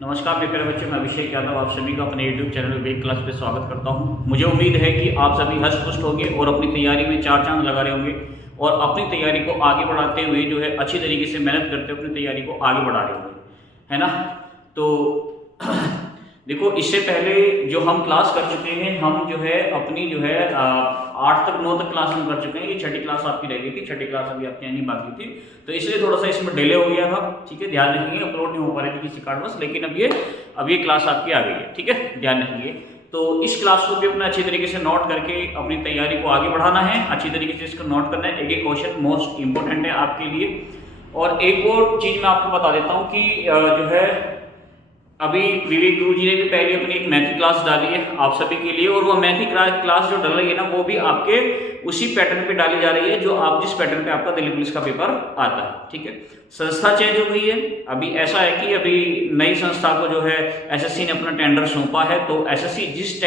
नमस्कार मेरे प्यारे बच्चों, मैं अभिषेक यादव आप सभी का अपने YouTube चैनल वेद क्लास पे स्वागत करता हूं। मुझे उम्मीद है कि आप सभी हष्ट पुष्ट होंगे और अपनी तैयारी में चार चांद लगा रहे होंगे और अपनी तैयारी को आगे बढ़ाते हुए जो है अच्छी तरीके से मेहनत करते हुए अपनी तैयारी को आगे बढ़ा रहे होंगे, है ना। तो देखो, इससे पहले जो हम क्लास कर चुके हैं, हम जो है अपनी जो है 8 तक 9 तक क्लास हम कर चुके हैं। ये छठी क्लास आपकी रह गई थी, छठी क्लास अभी आपकी आनी बाकी थी, तो इसलिए थोड़ा सा इसमें डिले हो गया था। ठीक है, ध्यान रखिए, अपलोड नहीं हो पा रही थी किसी कारणवश, लेकिन अब ये क्लास आपकी आ गई है। ठीक है, ध्यान रखिए। तो इस क्लास को भी अपना अच्छी तरीके से नोट करके अपनी तैयारी को आगे बढ़ाना है, अच्छी तरीके से इसको नोट करना है। एक क्वेश्चन मोस्ट इंपॉर्टेंट है आपके लिए। और एक और चीज मैं आपको बता देता हूँ कि जो है अभी विवेक गुरु जी ने भी पहले अपनी एक मैथ क्लास डाली है आप सभी के लिए, और वो मैथ क्लास जो डल रही है ना, वो भी आपके उसी पैटर्न पे डाली जा रही है जो आप जिस पैटर्न पे आपका दिल्ली पुलिस का पेपर आता है। ठीक है, संस्था चेंज हो गई है। अभी ऐसा है कि अभी नई संस्था को जो है एसएससी ने अपना टेंडर सौंपा है, तो एसएससी जिस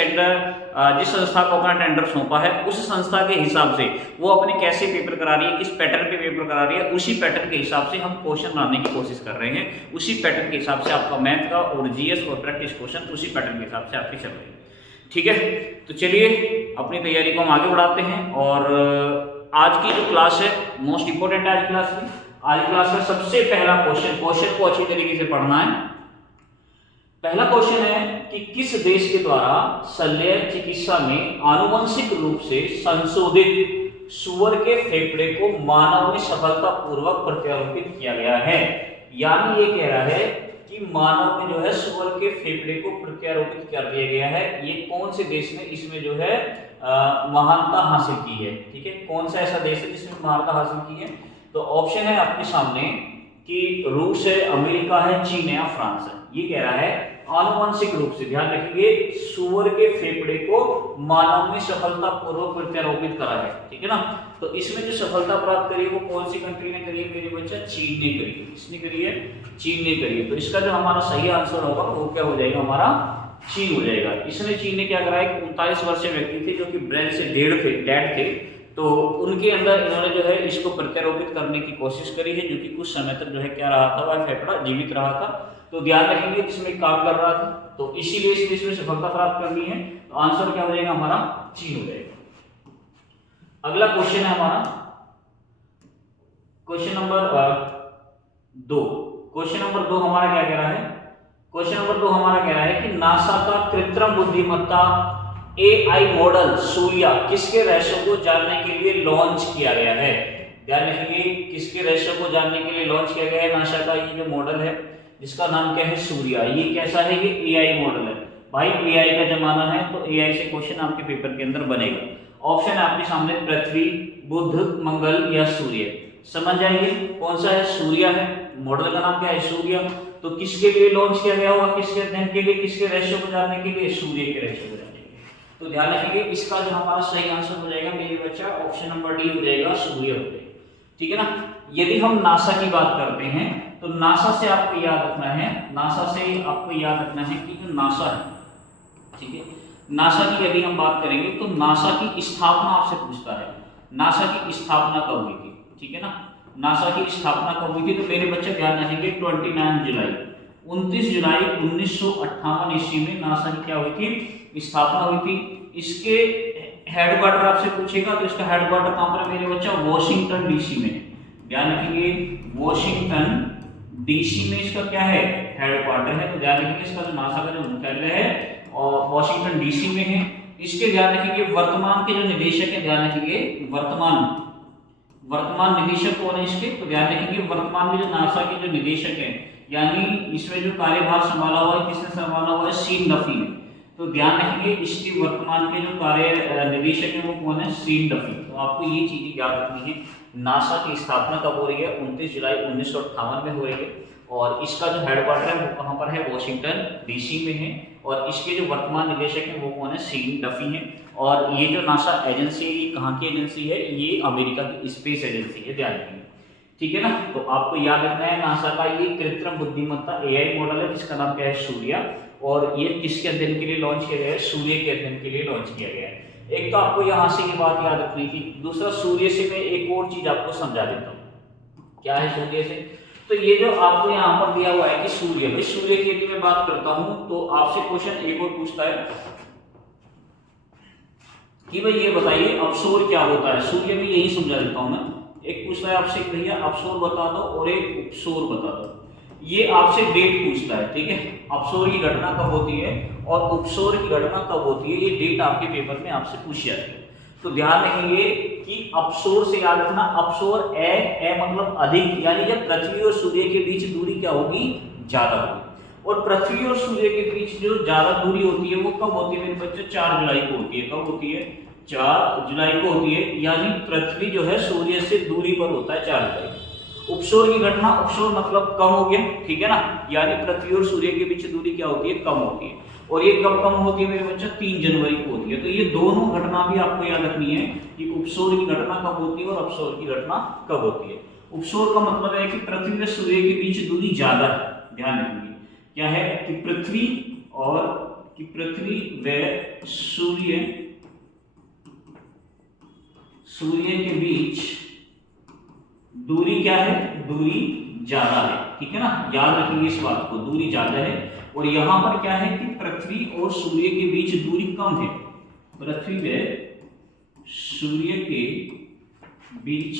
संस्था को अपना टेंडर सौंपा है उस संस्था के हिसाब से वो अपने कैसे पेपर करा रही है, किस पैटर्न पे पेपर करा रही है, उसी पैटर्न के हिसाब से हम क्वेश्चन बनाने की कोशिश कर रहे हैं। उसी पैटर्न के हिसाब से आपका मैथ का और जीएस और प्रैक्टिस क्वेश्चन उसी पैटर्न के हिसाब से आपकी चल रही है। ठीक है, तो चलिए अपनी तैयारी को हम आगे बढ़ाते हैं। और आज की जो क्लास है मोस्ट इंपोर्टेंट है आज क्लास की। आज क्लास का सबसे पहला क्वेश्चन को अच्छी तरीके से पढ़ना है। पहला क्वेश्चन है कि किस देश के द्वारा शल्य चिकित्सा में आनुवंशिक रूप से संशोधित सुअर के फेफड़े को मानव में सफलतापूर्वक प्रत्यारोपित किया गया है। यानी ये कह रहा है कि मानव में जो है सुअर के फेफड़े को प्रत्यारोपित कर दिया गया है। ये कौन से देश ने इसमें जो है महानता हासिल की है। ठीक है, कौन सा ऐसा देश है जिसमें महानता हासिल की है? तो ऑप्शन है आपके सामने कि रूस है, अमेरिका है, चीन है या फ्रांस है। ये कह रहा है आनुवंशिक रूप से, ध्यान रखिए, सुअर के फेफड़े को मानव में सफलतापूर्वक प्रत्यारोपित करा है। ठीक है ना, तो इसमें जो सफलता प्राप्त करी है वो कौन सी कंट्री ने करी है मेरे बच्चा? चीन ने करी है। किसने करी है? चीन ने करी है। तो इसका जो हमारा सही आंसर होगा वो क्या हो जाएगा? हमारा चीन हो जाएगा। चीन ने क्या करा है? 39 वर्षीय व्यक्ति थे जो कि ब्रेन से डेड थे, तो उनके अंदर इन्होंने जो है इसको प्रत्यारोपित करने की कोशिश करी है, जो कि कुछ समय तक जो है क्या रहा था, वह फेफड़ा जीवित रहा था। तो ध्यान रखेंगे जिसमें काम कर रहा था, तो इसीलिए इस देश में सफलता प्राप्त करनी है। तो आंसर क्या हो जाएगा? हमारा चीन हो जाएगा। अगला क्वेश्चन है हमारा क्वेश्चन नंबर 2। क्वेश्चन नंबर 2 हमारा क्या कह रहा है? क्वेश्चन नंबर 2 हमारा कह रहा है कि नासा का कृत्रिम बुद्धिमत्ता AI मॉडल सूर्या किसके रहस्यों को जानने के लिए लॉन्च किया गया है? ध्यान रखिए, किसके रहस्यों को जानने के लिए लॉन्च किया गया है? नासा का ये जो मॉडल है जिसका नाम क्या है? सूर्या। ये कैसा है? ये AI मॉडल है। भाई AI का जमाना है, तो AI से क्वेश्चन आपके पेपर के अंदर बनेगा। ऑप्शन है आपके सामने पृथ्वी, बुध, मंगल या सूर्य। समझ जाइए कौन सा है? सूर्या है। मॉडल का नाम क्या है? सूर्या। तो किसके लिए लॉन्च किया गया होगा? किसके अध्ययन के लिए, किसके रहस्यों को जानने के लिए? सूर्य के रहस्यों को जानने के लिए। तो ध्यान रखिए, इसका जो हमारा सही आंसर हो जाएगा मेरे बच्चा, ऑप्शन नंबर डी हो जाएगा, सूर्य हो जाएगा। ठीक है ना। यदि हम नासा की बात करते हैं तो नासा से आपको याद रखना है, कि जो नासा है, ठीक है, नासा की यदि हम बात करेंगे तो नासा की स्थापना आपसे पूछता है, नासा की स्थापना कब हुई थी? ठीक है ना, नासा की स्थापना कब हुई थी? तो मेरे बच्चे ध्यान रखेंगे 29 जुलाई 1958 ईस्वी में नासा की क्या हुई थी? स्थापना हुई थी। इसके हेडक्वार्टर आपसे पूछेगा तो इसका हेडक्वार्टर कहां पर है मेरे बच्चा? वॉशिंगटन डीसी में। ध्यान रखिए, वॉशिंगटन डीसी में इसका क्या है? हेडक्वार्टर है। तो ध्यान रखिए, इसका जो नासा का जो मुख्यालय है और वॉशिंगटन डीसी में है। इसके ध्यान रखिए वर्तमान के जो निदेशक है, ध्यान रखिए वर्तमान निदेशक कौन है इसके? तो ध्यान रखिए वर्तमान में जो नासा के जो निदेशक है, यानी इसमें जो कार्यभार संभाला हुआ है, किसने संभाला हुआ है? सीन डफी ने। तो ध्यान रखिए इसके वर्तमान के जो कार्य निदेशक है वो कौन है? Sean Duffy. तो आपको ये चीजें याद रखनी है। नासा की स्थापना कब हो रही है? 29 जुलाई 1958 में हो रही है। और इसका जो हेडक्वार्टर है वो कहाँ पर है? वॉशिंगटन डीसी में है। और इसके जो वर्तमान निदेशक हैं वो कौन है? सीन डफी हैं। और ये जो नासा एजेंसी कहाँ की एजेंसी है? ये अमेरिका की स्पेस एजेंसी है, ध्यान रखिए। ठीक है ना, तो आपको याद रखना है नासा का ये कृत्रिम बुद्धिमत्ता AI मॉडल है जिसका नाम क्या है? सूर्या। और ये किसके अध्ययन के लिए लॉन्च किया गया है? सूर्य के अध्ययन के लिए लॉन्च किया गया है। एक तो आपको यहाँ से ये बात याद रखनी थी। दूसरा, सूर्य से मैं एक और चीज आपको समझा देता हूँ। क्या है सूर्य से? तो ये जो आपको यहाँ पर दिया हुआ है कि सूर्य, मैं सूर्य की यदि मैं बात करता हूं तो आपसे क्वेश्चन एक और पूछता है कि भाई ये बताइए अपसौर क्या होता है। सूर्य में यही समझा देता हूं मैं। एक पूछता है आपसे भैया अपसौर बता दो और एक उपसौर बता दो। ये आपसे डेट पूछता है, ठीक है। अपसौर की घटना कब होती है और उपसौर की घटना कब होती है, ये डेट आपके पेपर में आपसे पूछी जाती है। तो ध्यान रखेंगे कि अपसौर से याद रखना, अपसौर ए मतलब अधिक, यानी जब पृथ्वी और सूर्य के बीच दूरी क्या होगी, ज्यादा होगी। और पृथ्वी और सूर्य के बीच जो ज्यादा दूरी होती है वो कब होती है मेरे बच्चे, 4 जुलाई को होती है। कब होती है, 4 जुलाई को होती है, यानी पृथ्वी जो है सूर्य से दूरी पर होता है 4 जुलाई। उपसौर की घटना, उपसौर मतलब कम हो गया, ठीक है ना, यानी पृथ्वी और सूर्य के बीच दूरी क्या होती है, कम होती है। और ये कब कम होती है मेरे बच्चों, 3 जनवरी को होती है। तो ये दोनों घटना भी आपको याद रखनी है कि उपसौर की घटना कब होती है और अपसौर की घटना कब होती है। उपसौर का मतलब है कि पृथ्वी व सूर्य के बीच दूरी ज्यादा है। ध्यान रखेंगे क्या है कि पृथ्वी व सूर्य के बीच दूरी क्या है, दूरी ज्यादा है, ठीक है ना। याद रखेंगे इस बात को, दूरी ज्यादा है। और यहां पर क्या है कि पृथ्वी और सूर्य के बीच दूरी कम है। पृथ्वी व सूर्य के बीच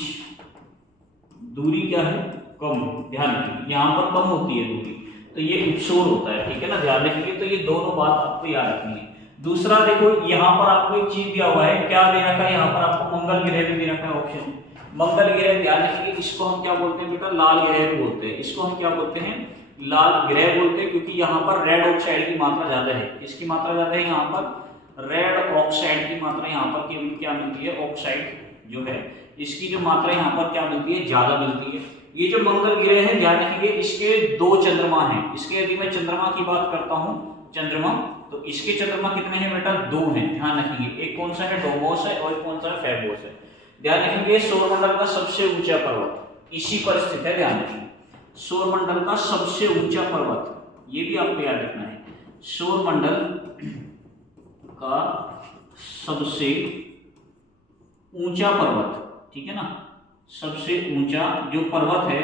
दूरी क्या है, कम। ध्यान रखेंगे यहां पर कम होती है दूरी, तो ये उपसौर होता है, ठीक है ना। ध्यान रखेंगे, तो ये दोनों बात आपको याद रखनी है। दूसरा देखो यहाँ पर आपको एक चीज दिया हुआ है, क्या दे रखा है, यहाँ पर आपको मंगल ग्रह भी दे रखा है ऑप्शन। मंगल ग्रह ध्यान रखिए, इसको हम क्या बोलते हैं बेटा, लाल ग्रह बोलते हैं। इसको हम क्या बोलते हैं, लाल ग्रह बोलते हैं, क्योंकि यहाँ पर रेड ऑक्साइड की मात्रा ज्यादा है। इसकी मात्रा ज्यादा है, यहाँ पर रेड ऑक्साइड की मात्रा यहाँ पर केवल क्या मिलती है, ऑक्साइड जो है इसकी जो मात्रा यहाँ पर क्या मिलती है, ज्यादा मिलती है। ये जो मंगल ग्रह है ध्यान रखिए, इसके 2 चंद्रमा हैं। इसके यदि मैं चंद्रमा की बात करता हूँ, चंद्रमा, तो इसके चंद्रमा कितने हैं बेटा, 2 हैं। ध्यान रखेंगे, एक कौन सा है, डोमोस है, और कौन सा है, फेबोस है। ध्यान रखेंगे सौरमंडल का सबसे ऊंचा पर्वत इसी पर स्थित है। ध्यान रखेंगे सौरमंडल का सबसे ऊंचा पर्वत, ये भी आपको याद रखना है। सौरमंडल का सबसे ऊंचा पर्वत, ठीक है ना, सबसे ऊंचा जो पर्वत है,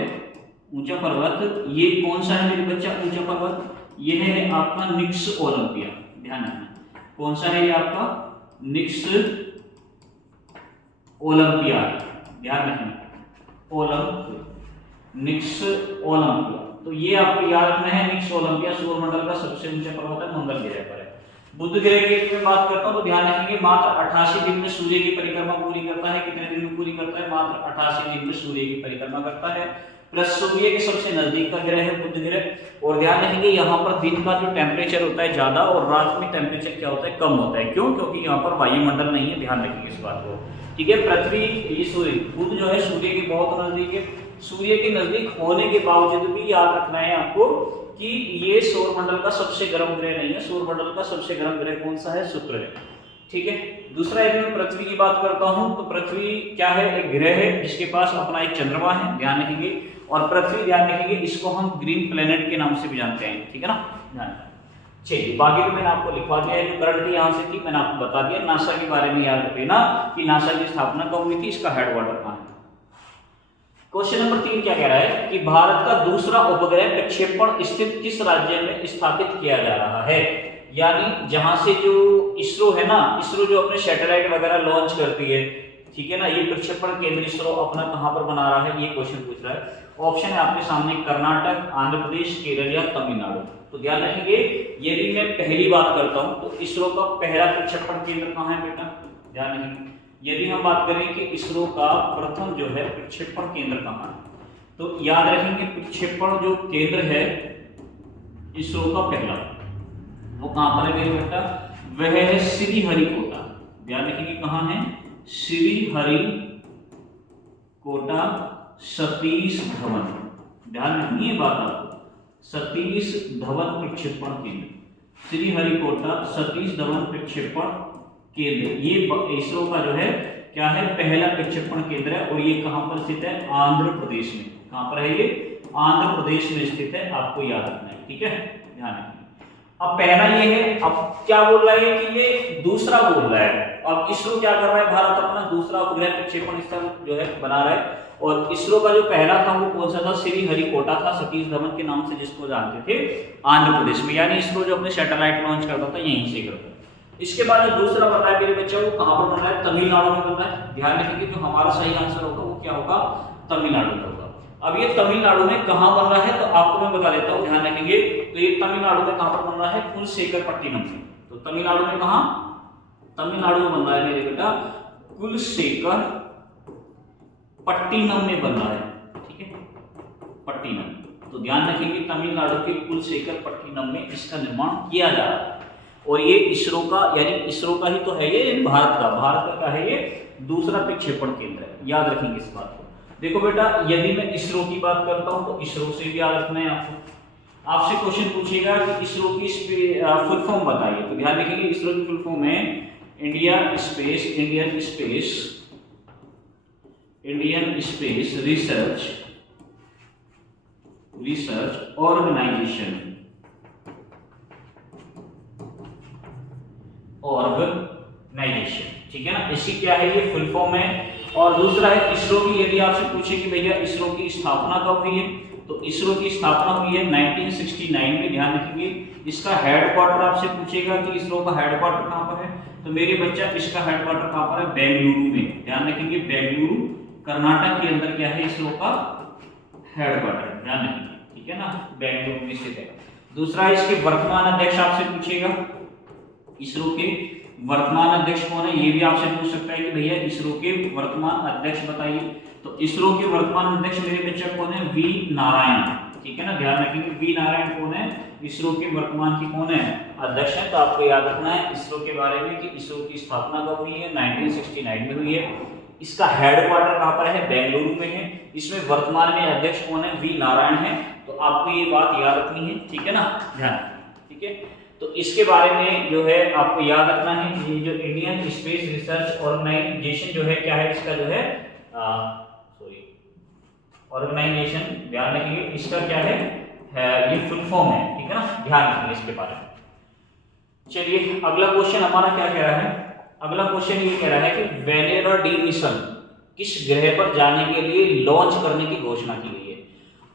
ऊंचा पर्वत ये कौन सा है मेरे बच्चा, ऊंचा पर्वत ये है आपका निक्स ओलंपिया। ध्यान रखना कौन सा है ये आपका, निक्स ओलंपिया। ध्यान रखना निक्स ओलंपिया, तो ये आपको याद रखना है। निक्स ओलंपिया सौरमंडल का सबसे ऊंचा पर्वत है, मंगल ग्रह पर है। बुध ग्रह की मैं बात करता हूं तो ध्यान रखेंगे मात्र 88 दिन में सूर्य की परिक्रमा पूरी करता है। कितने दिन में पूरी करता है, मात्र 88 दिन में सूर्य की परिक्रमा करता है। प्लस सूर्य के सबसे नजदीक का ग्रह है बुध ग्रह। और ध्यान रखेंगे यहाँ पर दिन का जो टेम्परेचर होता है ज्यादा और रात में टेम्परेचर क्या होता है, कम होता है। क्यों, क्योंकि यहाँ पर वायुमंडल नहीं है। ध्यान रखेंगे इस बात को, ठीक है। पृथ्वी ये सूर्य, बुध जो है सूर्य के बहुत नजदीक है। सूर्य के नजदीक होने के बावजूद भी याद रखना है आपको कि ये सौरमंडल का सबसे गर्म ग्रह नहीं है। सौरमंडल का सबसे गर्म ग्रह कौन सा है, शुक्र है, ठीक है। दूसरा यदि मैं पृथ्वी की बात करता हूं तो पृथ्वी क्या है, एक ग्रह है जिसके पास अपना एक चंद्रमा है। ध्यान रखेंगे, और पृथ्वी ध्यान रखेंगे इसको हम ग्रीन प्लेनेट के नाम से भी जानते हैं, ठीक है ना। ध्यान चलिए, बाकी तो मैंने आपको लिखवा दिया है। जो करंट यहाँ से थी मैंने आपको बता दिया। नासा के बारे में याद रखिए ना कि नासा की स्थापना कब हुई थी, इसका हेडक्वार्टर कहाँ है। क्वेश्चन नंबर 3 क्या कह रहा है कि भारत का दूसरा उपग्रह प्रक्षेपण स्थित किस राज्य में स्थापित किया जा रहा है। यानी जहां से जो इसरो है ना, इसरो जो अपने सैटेलाइट वगैरह लॉन्च करती है, ठीक है ना, ये प्रक्षेपण केंद्र इसरो अपना कहां पर बना रहा है, ये क्वेश्चन पूछ रहा है। ऑप्शन है आपके सामने कर्नाटक, आंध्र प्रदेश, केरल या तमिलनाडु। तो ध्यान रखेंगे यदि मैं पहली बात करता हूं तो इसरो का पहला प्रक्षेपण केंद्र कहां है बेटा, ध्यान रखेंगे। यदि हम बात करें कि इसरो का प्रथम जो है प्रक्षेपण केंद्र कहां है, तो याद रखेंगे प्रक्षेपण जो केंद्र है इसरो का पहला, वो कहां पर है मेरे बेटा, वह है श्रीहरिकोटा। ध्यान रखेंगे कहां है, श्रीहरिकोटा सतीश धवन। ध्यान रखिए बात आपको, सतीश धवन प्रक्षेपण केंद्र, श्रीहरिकोटा सतीश धवन प्रक्षेपण केंद्र, ये इसरो का जो है क्या है, पहला प्रक्षेपण केंद्र है। और ये कहां पर स्थित है, आंध्र प्रदेश में। कहां पर है ये, आंध्र प्रदेश में स्थित है, आपको याद रखना है, ठीक है, ध्यान रखिए। अब पहला ये है, अब क्या बोल रहा है कि ये दूसरा बोल रहा है, अब इसरो क्या कर रहा है, भारत अपना दूसरा उपग्रह प्रक्षेपण स्थल जो है बना रहा है। और इसरो का जो पहला था वो कौन सा था, श्री हरिकोटा था, सतीश धवन के नाम से जिसको जानते थे, आंध्र प्रदेश में। यानी इसरो जो अपने सैटेलाइट लॉन्च करता था यहीं से करता था। इसके बाद जो दूसरा बन रहा है मेरे बच्चे, वो कहां पर बन रहा है, तमिलनाडु में बन रहा है। ध्यान रखेंगे जो हमारा सही आंसर होगा वो क्या होगा, तमिलनाडु में होगा। अब ये तमिलनाडु में कहां बन रहा है तो आपको मैं बता देता हूं, ध्यान रखेंगे। तो ये तमिलनाडु में कहां पर बन रहा है, कुलशेखरपट्टिनम में। तो तमिलनाडु में कहां, तमिलनाडु में बन रहा है मेरे बेटा कुलशेखरपट्टिनम में बन रहा है, ठीक है, पट्टिनम। तो ध्यान रखेंगे तमिलनाडु के कुलशेखरपट्टिनम में इसका निर्माण किया जा रहा है। और ये इसरो का, यानी इसरो का ही तो है ये, भारत का क्या है ये, दूसरा प्रक्षेपण केंद्र है। याद रखेंगे इस बात को। देखो बेटा, यदि मैं इसरो की बात करता हूं तो इसरो से भी याद रखना है आपको। आपसे क्वेश्चन पूछेगा कि इसरो की फुल फॉर्म बताइए। तो ध्यान रखेंगे इसरो की फुल फॉर्म है इंडियन स्पेस रिसर्च ऑर्गेनाइजेशन, ठीक है ना। इसी क्या है ये फुल फॉर्म है। और दूसरा है इसरो की, यदि आपसे पूछे कि भैया इसरो की स्थापना कब हुई है, तो इसरो की स्थापना हुई है 1969 में। ध्यान रखिए इसका हेडक्वार्टर आपसे पूछेगा कि इसरो का हेडक्वार्टर कहां पर है, तो मेरे बच्चा इसका हेडक्वार्टर कहां पर है, बेंगलुरु में। ध्यान रखेंगे बेंगलुरु कर्नाटक के अंदर क्या है इसरो का हेडक्वार्टर, ध्यान रखिए, ठीक है ना, बेंगलुरु में स्थित है। दूसरा इसके वर्तमान अध्यक्ष आपसे पूछेगा, इसरो के वर्तमान अध्यक्ष कौन है, ये भी आपसे पूछ सकता है कि भैया इसरो के वर्तमान अध्यक्ष बताइए। तो इसरो के वर्तमान अध्यक्ष मेरे बच्चा कौन है, वी नारायण, ठीक है ना। ध्यान रखेंगे वी नारायण कौन है, इसरो के वर्तमान की कौन है, अध्यक्ष है। तो आपको याद रखना है इसरो के बारे में कि इसरो की स्थापना कब हुई है, 1969 में हुई है। इसका हेडक्वार्टर कहां पर है, बेंगलुरु में है। इसमें वर्तमान में अध्यक्ष कौन है, वी नारायण है। तो आपको ये बात याद रखनी है, ठीक है ना, ध्यान, ठीक है। तो इसके बारे में जो है आपको याद रखना है, ये जो इंडियन स्पेस रिसर्च ऑर्गेनाइजेशन जो है क्या है, इसका जो है ऑर्गेनाइजेशन, ध्यान रखिए इसका क्या है ये फुल फॉर्म है, ठीक है ना, ध्यान रखिए इसके बारे में। चलिए अगला क्वेश्चन हमारा क्या कह रहा है, अगला क्वेश्चन ये कह रहा है कि वेनेरा डी मिशन किस ग्रह पर जाने के लिए लॉन्च करने की घोषणा की गई है।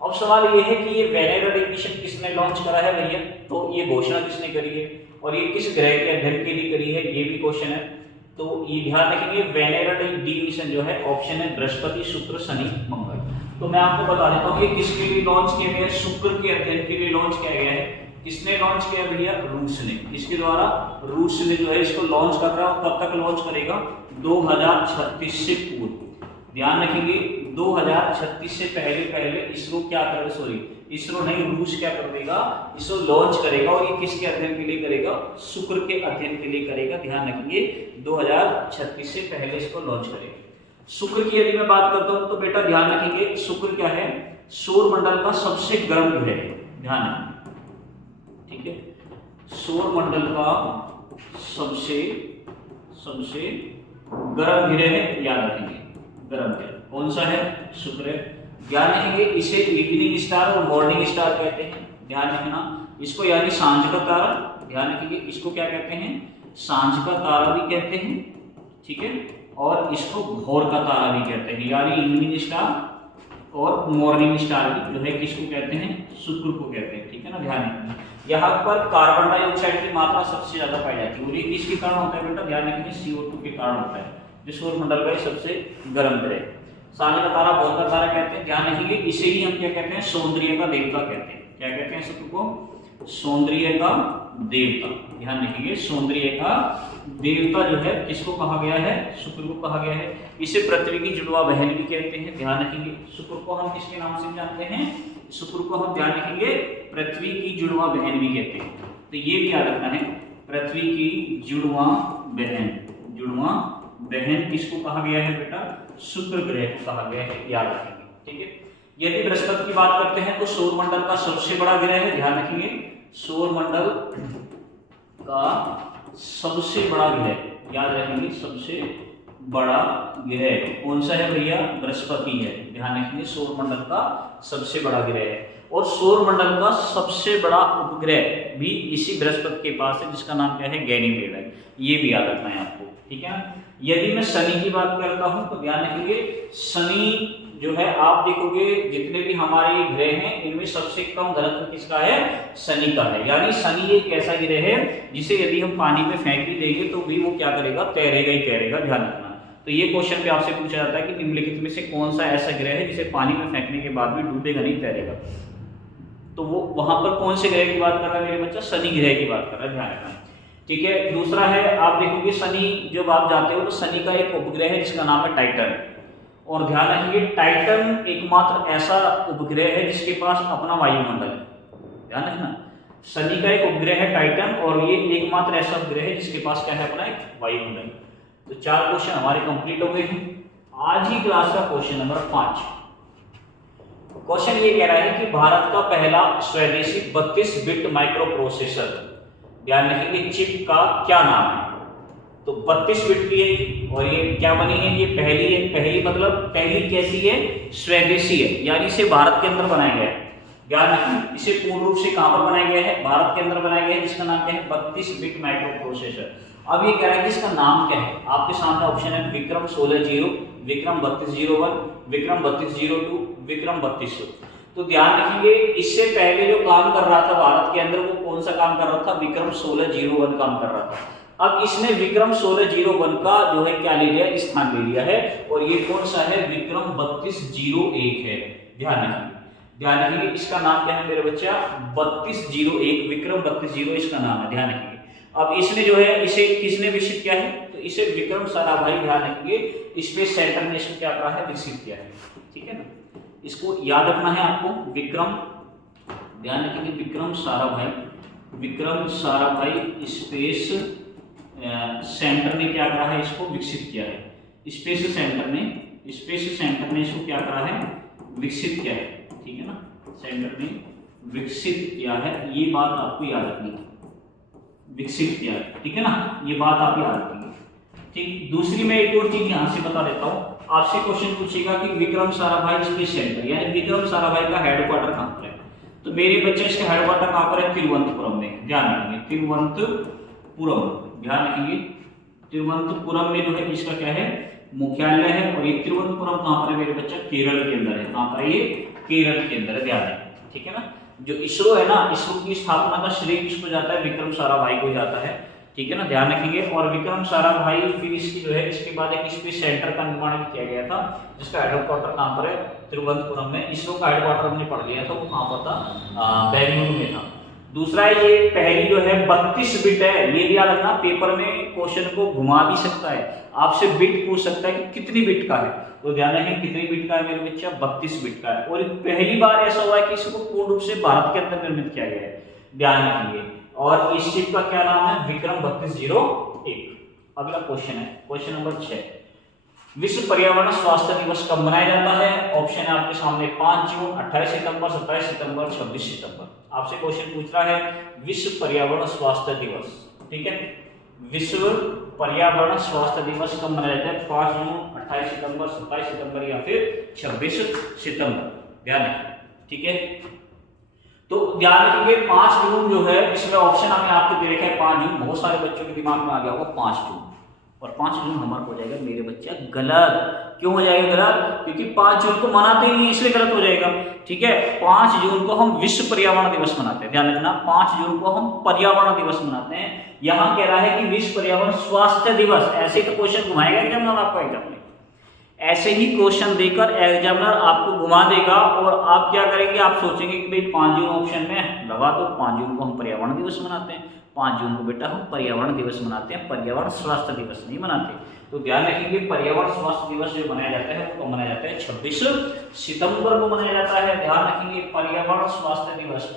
अब सवाल ये है कि ये वेनेरा डी मिशन किसने लॉन्च करा है भैया, तो ये घोषणा किसने करी है और ये किस ग्रह के अध्ययन के लिए करी है, ये भी क्वेश्चन है। तो ये ध्यान रखेंगे वेनेरा डी मिशन जो है ऑप्शन है बृहस्पति, शुक्र, शनि, मंगल। तो मैं आपको बता देता हूँ ये किसके लिए लॉन्च किया गया है, शुक्र के अध्ययन के लिए लॉन्च किया गया है। किसने लॉन्च किया भैया, रूस ने। इसके द्वारा रूस ने जो है इसको लॉन्च कर रहा है। कब तक लॉन्च करेगा, 2036 से पूर्व। ध्यान रखेंगे 2036 से पहले इसरो क्या कर, इसरो नहीं रूस क्या कर देगा, इसरो लॉन्च करेगा। और ये किसके अध्ययन के लिए करेगा, शुक्र के अध्ययन के लिए करेगा। ध्यान रखेंगे 2036 से पहले इसको लॉन्च करेगा। शुक्र की यदि मैं बात करता हूं तो बेटा ध्यान रखेंगे शुक्र क्या है, सौर मंडल का सबसे गर्म ग्रह है। ध्यान रखेंगे, ठीक है, सौर मंडल का सबसे गर्म ग्रह है। याद रखेंगे गर्म ग्रह कौन सा है, शुक्र है। ध्यान रखेंगे इसे इवनिंग स्टार और मॉर्निंग स्टार कहते हैं। ध्यान रखना इसको, यानी सांझ का तारा। ध्यान रखेंगे इसको क्या कहते हैं, सांझ का तारा भी कहते हैं, ठीक है, और इसको भोर का तारा भी कहते हैं। यानी इवनिंग स्टार और मॉर्निंग स्टार भी जो है किसको कहते हैं, शुक्र को कहते हैं, ठीक है ना। ध्यान रखना यहाँ पर कार्बन डाइऑक्साइड की मात्रा सबसे ज्यादा पाई जाती है और ये किसके कारण होता है बेटा, ध्यान रखेंगे CO2 के कारण होता है, जो सौर मंडल का सबसे गर्म ग्रह। सांझ का तारा, भोर का तारा कहते हैं। ध्यान रखेंगे इसे ही हम क्या कहते हैं, सौंदर्य का देवता कहते हैं। क्या कहते हैं शुक्र को, सौंदर्य का देवता। ध्यान रखेंगे सौंदर्य का देवता जो है किसको कहा गया है, शुक्र को कहा गया है। इसे पृथ्वी की जुड़वा बहन भी कहते हैं। ध्यान रखेंगे शुक्र को हम किसके नाम से जानते हैं, शुक्र को हम ध्यान रखेंगे पृथ्वी की जुड़वा बहन भी कहते हैं। तो ये भी याद रखना है, पृथ्वी की जुड़वा बहन, जुड़वा बहन किसको कहा गया है बेटा, शुक्र ग्रह को कहा गया है। याद रखेंगे, ठीक है। यदि बृहस्पति की बात करते हैं तो सौर मंडल का सबसे बड़ा ग्रह है। ध्यान रखेंगे सौर मंडल का सबसे बड़ा ग्रह, याद रखेंगे सबसे बड़ा ग्रह कौन सा है भैया, बृहस्पति है। ध्यान रखेंगे सौर मंडल का सबसे बड़ा ग्रह है। और सौर मंडल का सबसे बड़ा उपग्रह भी इसी बृहस्पति के पास है, जिसका नाम क्या है, गैनीमेड है। ये भी याद रखना है आपको, ठीक है ना। यदि मैं शनि की बात करता हूं तो ध्यान रखेंगे शनि जो है आप देखोगे जितने भी हमारे ग्रह हैं इनमें सबसे कम घनत्व किसका है, शनि का है। यानी शनि एक ऐसा ग्रह है जिसे यदि हम पानी में फेंक भी देंगे तो भी वो क्या करेगा, तैरेगा ही तैरेगा, ध्यान रखना। तो ये क्वेश्चन भी आपसे पूछा जाता है कि निम्नलिखित में से कौन सा ऐसा ग्रह है जिसे पानी में फेंकने के बाद भी डूबेगा नहीं, तैरेगा। तो वो वहां पर कौन से ग्रह की बात कर रहा है मेरे बच्चा, शनि ग्रह की बात कर रहा है, ध्यान रखना। ठीक है, दूसरा है आप देखोगे शनि जब आप जाते हो तो शनि का एक उपग्रह है जिसका नाम है टाइटन। और ध्यान रखेंगे टाइटन एकमात्र ऐसा उपग्रह है जिसके पास अपना वायुमंडल है, ध्यान रखना। शनि का एक उपग्रह है टाइटन और ये एकमात्र ऐसा उपग्रह है जिसके पास क्या है, अपना एक वायुमंडल। तो 4 क्वेश्चन हमारे कंप्लीट हो गए हैं। आज ही क्लास का क्वेश्चन नंबर 5। क्वेश्चन ये कह रहा है कि भारत का पहला स्वदेशी 32 बिट माइक्रो प्रोसेसर, ध्यान रखेंगे चिप का क्या नाम है। तो 32 बिट की है और ये क्या बनी है, ये पहली है। पहली मतलब पहली कैसी है, स्वदेशी है, यानी इसे भारत के अंदर बनाया गया है। ध्यान रखें इसे पूर्ण रूप से कहां पर बनाया गया है, भारत के अंदर बनाया गया है, जिसका नाम क्या है 32 बिट माइक्रो प्रोसेसर। अब ये कह रहा है कि इसका नाम क्या है, आपके सामने ऑप्शन है विक्रम 16-0, विक्रम 3201, विक्रम 3202, विक्रम 3200। तो ध्यान रखेंगे इससे पहले जो काम कर रहा था भारत के अंदर वो कौन सा काम कर रहा था, विक्रम 1601 काम कर रहा था। अब इसने विक्रम 1601 का जो है क्या ले लिया, स्थान ले लिया है और ये कौन सा है, विक्रम 3201 है। ध्यान रखिए इसका नाम क्या है मेरे बच्चा, 3201, विक्रम 3201 इसका नाम है, ध्यान रखिए। अब इसने जो है इसे किसने विकसित किया है, तो इसे विक्रम साराभाई, ध्यान रखिए स्पेस सेंटर ने इसको क्या कहा है, विकसित किया है, ठीक है ना। इसको याद रखना है आपको, विक्रम, ध्यान रखिए विक्रम साराभाई स्पेस सेंटर ने क्या करा है, इसको विकसित किया है। स्पेस सेंटर ने इसको क्या करा है, विकसित किया है, ठीक है ना। सेंटर ने विकसित किया है, ये बात आपको याद रखनी है, विकसित किया है, ठीक है ना, ये बात आप याद रखेंगे। ठीक, दूसरी मैं एक और चीज यहां से बता देता हूं। आपसे क्वेश्चन पूछेगा कि विक्रम साराभाई स्पेस सेंटर यानी विक्रम साराभाई का हेडक्वार्टर कहां पर है। तो मेरे बच्चे इसका हेडक्वार्टर कहां पर है, तिरुवनंतपुरम में, ध्यान रखेंगे तिरुवनंतपुरम, ध्यान रखेंगे तिरुवनंतपुरम में जो है इसका क्या है, मुख्यालय है। और ये तिरुवनंतपुरम कहां पर है मेरे बच्चा, केरल के अंदर है। कहां पर है ये, केरल के अंदर है, ध्यान रखें, ठीक है ना। जो इसरो है ना, इसरो की स्थापना का श्रेय किसको जाता है, विक्रम साराभाई को जाता है, ठीक है ना, ध्यान रखेंगे। और विक्रम साराभाई फिर इसकी जो है इसके बाद एक स्पेस सेंटर का निर्माण भी किया गया था जिसका हेडक्वार्टर कहां पर है, तिरुवनंतपुरम में। इसरो का हेडक्वार्टर हमने पढ़ लिया था, वो कहां पर था, बेंगलुरु में था। दूसरा ये पहली जो है 32 बिट है, ये भी याद रखना, पेपर में क्वेश्चन को घुमा भी सकता है, आपसे बिट पूछ सकता है कि कितनी बिट का है। तो ध्यान रखें कितनी बिट का है मेरे बच्चा, 32 बिट का है। और पहली बार ऐसा हुआ है कि इसको पूर्ण रूप से भारत के अंदर निर्मित किया गया है, ध्यान रखेंगे। और इस चिप का क्या नाम है, विक्रम 3201। अगला क्वेश्चन है क्वेश्चन नंबर 6, विश्व पर्यावरण स्वास्थ्य दिवस कब मनाया जाता है। ऑप्शन है आपके सामने 5 जून, 28 सितंबर, 27 सितंबर, 26 सितंबर। आपसे क्वेश्चन पूछ रहा है विश्व पर्यावरण स्वास्थ्य दिवस, ठीक है, विश्व पर्यावरण स्वास्थ्य दिवस कब मनाया जाता है, 5 जून, 28 सितंबर, 27 सितंबर या फिर 26 सितंबर, ध्यान रखें, ठीक है। तो ध्यान रखेंगे 5 जून जो है इसमें ऑप्शन हमें आपको दे रखा है 5 जून, बहुत सारे बच्चों के दिमाग में आ गया होगा 5 जून, और 5 जून हमारा हो जाएगा मेरे बच्चा गलत। क्यों हो जाएगा गलत, क्योंकि 5 जून को मनाते ही नहीं, इसलिए गलत हो जाएगा, ठीक है। 5 जून को हम विश्व पर्यावरण दिवस मनाते हैं, ध्यान रखना 5 जून को हम पर्यावरण दिवस मनाते हैं। यहां कह रहा है कि विश्व पर्यावरण स्वास्थ्य दिवस, ऐसे ही तो क्वेश्चन घुमाएगा एग्जामिनर आपको एग्जाम में, ऐसे ही क्वेश्चन देकर एग्जामिनर आपको घुमा देगा और आप क्या करेंगे, आप सोचेंगे कि भाई 5 जून ऑप्शन में लगा तो 5 जून को हम पर्यावरण दिवस मनाते हैं, 5 जून को बेटा हम पर्यावरण दिवस मनाते हैं, पर्यावरण स्वास्थ्य दिवस नहीं मनाते। तो ध्यान रखेंगे पर्यावरण स्वास्थ्य दिवस जो मनाया जाता है वो मनाया जाता है 26 सितंबर को मनाया जाता है। ध्यान रखेंगे पर्यावरण स्वास्थ्य दिवस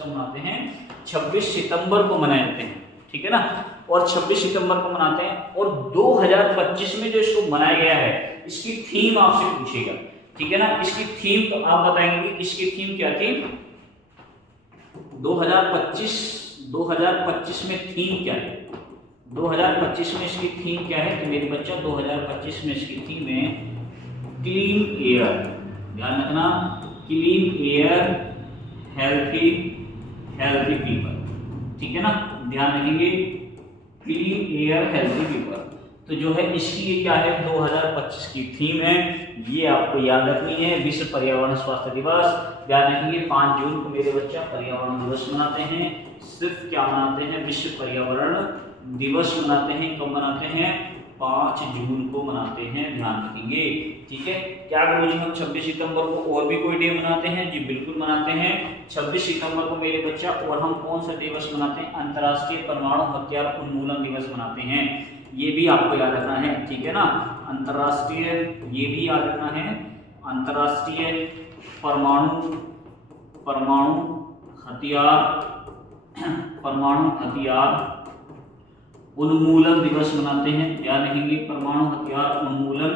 कब मनाते हैं, 26 सितंबर को मनाए जाते हैं, ठीक है ना, और 26 सितंबर को मनाते हैं। और 2025 में जो इसको मनाया गया है इसकी थीम आपसे पूछेगा, ठीक है ना, इसकी थीम तो आप बताएंगे इसकी थीम क्या थी, 2025 में थीम क्या है, 2025 में इसकी थीम क्या है, तो मेरे बच्चा 2025 में इसकी थीम है क्लीन एयर, ध्यान रखना क्लीन एयर हेल्थी पीपल, ठीक है ना, ध्यान रखेंगे क्लीन एयर हेल्थी पीपल। तो जो है इसकी ये क्या है 2025 की थीम है, ये आपको याद रखनी है। विश्व पर्यावरण स्वास्थ्य दिवस, ध्यान रखेंगे 5 जून को मेरे बच्चा पर्यावरण दिवस मनाते हैं। सिर्फ क्या मनाते हैं, विश्व पर्यावरण दिवस मनाते हैं। कब मनाते हैं, 5 जून को मनाते हैं, ध्यान रखेंगे, ठीक है। क्या करो जी, हम 26 सितंबर को और भी कोई डे मनाते हैं जी, बिल्कुल मनाते हैं 26 सितंबर को मेरे बच्चा। और हम कौन सा दिवस मनाते हैं, अंतर्राष्ट्रीय परमाणु हथियार उन्मूलन दिवस मनाते हैं, ये भी आपको याद रखना है, ठीक है ना। अंतर्राष्ट्रीय, ये भी याद रखना है, अंतर्राष्ट्रीय परमाणु हथियार उन्मूलन दिवस मनाते हैं, ध्यान रखेंगे। परमाणु हथियार उन्मूलन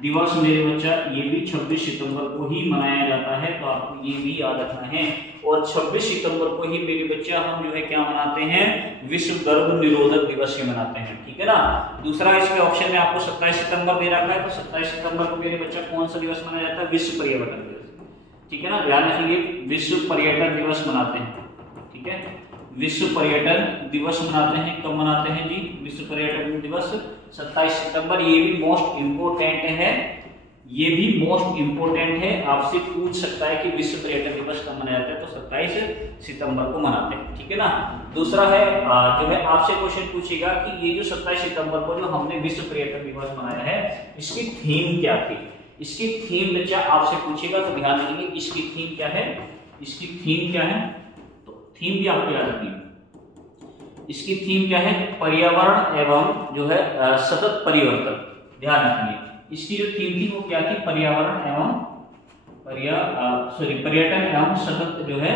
दिवस मेरे बच्चा ये भी 26 सितंबर को ही मनाया जाता है, तो आपको ये भी याद रखना है। और 26 सितंबर को ही मेरे बच्चा हम जो है क्या मनाते हैं, विश्व गर्भ निरोधक दिवस ही मनाते हैं, ठीक है ना। दूसरा इसके ऑप्शन में आपको 27 सितंबर दे रखा है, तो 27 सितंबर को मेरे बच्चा कौन सा दिवस मनाया जाता है, विश्व पर्यटन दिवस, ठीक है ना। ध्यान रखेंगे विश्व पर्यटन दिवस मनाते हैं, ठीक है। विश्व पर्यटन दिवस मनाते हैं, कब मनाते हैं जी, विश्व पर्यटन दिवस 27 सितंबर। ये भी मोस्ट इम्पोर्टेंट है, ये भी मोस्ट इम्पोर्टेंट है, आपसे पूछ सकता है कि विश्व पर्यटन दिवस कब मनाया जाता है, तो 27 सितंबर को मनाते हैं, ठीक है ना। दूसरा है जो है आपसे क्वेश्चन पूछेगा कि ये जो 27 सितंबर को जो हमने विश्व पर्यटन दिवस मनाया है, इसकी थीम क्या थी। इसकी थीम बच्चा आपसे पूछेगा, तो ध्यान रखिए इसकी थीम क्या है, इसकी थीम क्या है, थीम भी आपको याद रखनी है। इसकी थीम क्या है, पर्यावरण एवं जो है सतत परिवर्तन, ध्यान रखिए। इसकी जो थीम थी वो क्या थी, पर्यावरण एवं पर्यटन एवं सतत जो है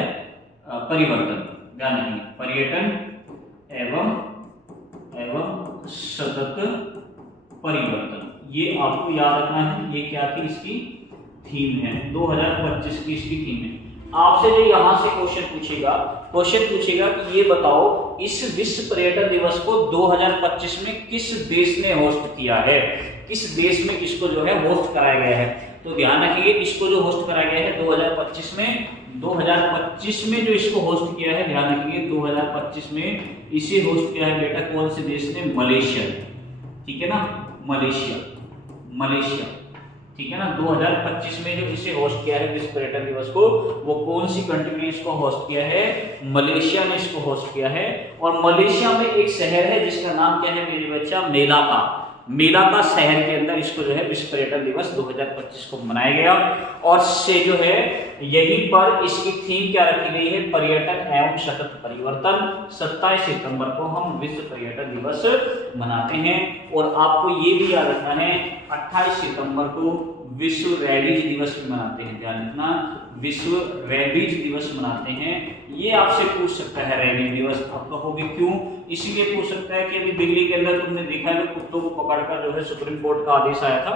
परिवर्तन, ध्यान रखिए, पर्यटन एवं सतत परिवर्तन, ये आपको याद रखना है। ये क्या थी, इसकी थीम है, 2025 की इसकी थीम है। आपसे जो यहाँ से क्वेश्चन पूछेगा कि ये बताओ इस विश्व पर्यटन दिवस को 2025 में किस देश ने होस्ट किया है, किस देश में इसको जो है होस्ट कराया गया है। तो ध्यान रखिए इसको जो होस्ट कराया गया है 2025 में जो इसको होस्ट किया है, ध्यान रखिए 2025 में इसे होस्ट किया है बेटा कौन से देश ने, मलेशिया, ठीक है ना, मलेशिया, ठीक है ना। 2025 में जो इसे होस्ट किया है विश्व पर्यटन दिवस को, वो कौन सी कंट्री ने इसको होस्ट किया है, मलेशिया ने इसको होस्ट किया है। और मलेशिया में एक शहर है जिसका नाम क्या है मेरे बच्चा, मेलाका शहर के अंदर इसको जो है विश्व पर्यटन दिवस 2025 को मनाया गया। और से जो है यहीं पर इसकी थीम क्या रखी गई है, पर्यटन एवं सतत परिवर्तन। 27 सितंबर को हम विश्व पर्यटन दिवस मनाते हैं। और आपको ये भी याद रखना है 28 सितंबर को विश्व रेबीज दिवस भी मनाते हैं, ध्यान रखना, विश्व रेबीज दिवस मनाते हैं। ये आपसे पूछ सकता है रेबीज दिवस, आप कहोगे क्यों, इसीलिए पूछ सकता है कि अभी दिल्ली के अंदर तुमने देखा है कुत्तों को पकड़कर जो है सुप्रीम कोर्ट का आदेश आया था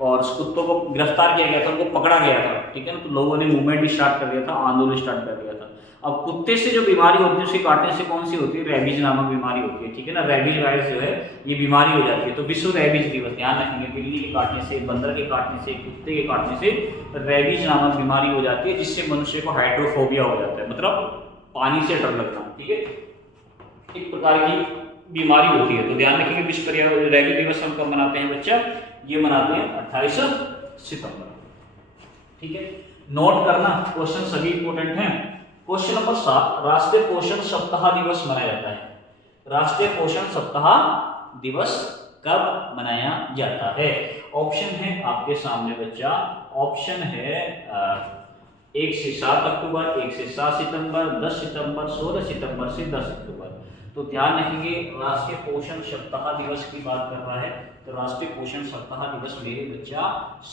और उस कुत्तों को गिरफ्तार किया गया था, उनको पकड़ा गया था, ठीक है ना। तो लोगों ने मूवमेंट स्टार्ट कर दिया था, आंदोलन स्टार्ट कर दिया था। अब कुत्ते से जो बीमारी होती है उसे काटने से कौन सी होती है, रेबीज नामक बीमारी होती है, ठीक है ना। रेबीज वायरस जो है ये बीमारी हो जाती है। तो विश्व रेबीज दिवस, ध्यान रखेंगे, बिल्ली के काटने से, बंदर के काटने से, कुत्ते के काटने से रेबीज नामक बीमारी हो जाती है, जिससे मनुष्य को हाइड्रोफोबिया हो जाता है, मतलब पानी से डर लगना, ठीक है, एक प्रकार की बीमारी होती है। तो ध्यान रखिए विश्व रेबीज दिवस हम कब मनाते हैं बच्चा, ये मनाते हैं 28 सितंबर, ठीक है। नोट करना, क्वेश्चन सभी इंपोर्टेंट हैं। क्वेश्चन नंबर 7, राष्ट्रीय पोषण सप्ताह दिवस मनाया जाता है। राष्ट्रीय पोषण सप्ताह दिवस कब मनाया जाता है। ऑप्शन है आपके सामने बच्चा, ऑप्शन है 1 से 7 अक्टूबर, 1 से 7 सितंबर, 10 सितंबर, 16 सितंबर से 10 अक्टूबर। तो ध्यान रखेंगे राष्ट्रीय पोषण सप्ताह दिवस की बात कर रहा है, तो राष्ट्रीय पोषण सप्ताह दिवस मेरे बच्चा